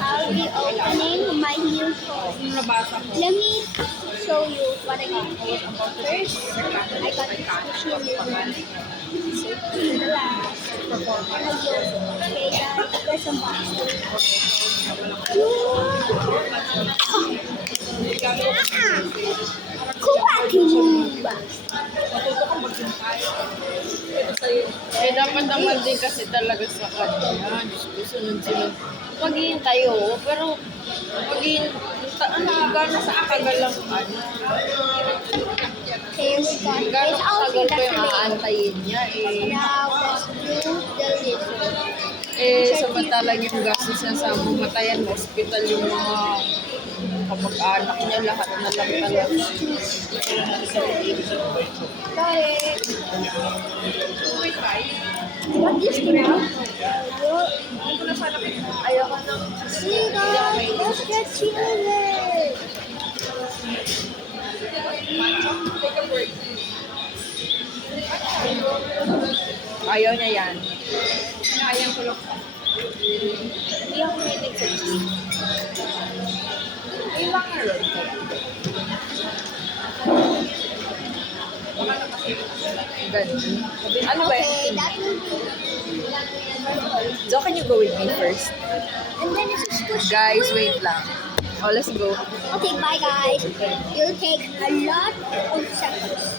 I'll be opening my new phone. Let me show you what I got. First, I got this machine. The last. Okay, guys, there's some boxes. Kuha kinuba. Eh, dapat naman din kasi talaga sa kanya. Diyos ko, sunod-sunod. Maghihintay, oo. Pero, gano'n sa akagal lang, ano. Okay, we got this. Gano'n I'll katagal ko see yung aantayin niya, eh. Now, let's do the list. Eh, samantalang yung gastos niya sa mamatayan, hospital yung mga kapag-anak niya, lahat na lang talaga. Got it. What is the Ayoko na. See guys, let's get chilling. Ayaw niya yan. Ayaw ko lang. Hindi ako mahilig sa cheese. Ilang roll kaya? Ganun. Ano ba Okay, yun? that will be. So, can you go with me first? And then it's a squish. Guys, wait lang. Oh, let's go. Okay, bye guys. It'll take a lot of seconds.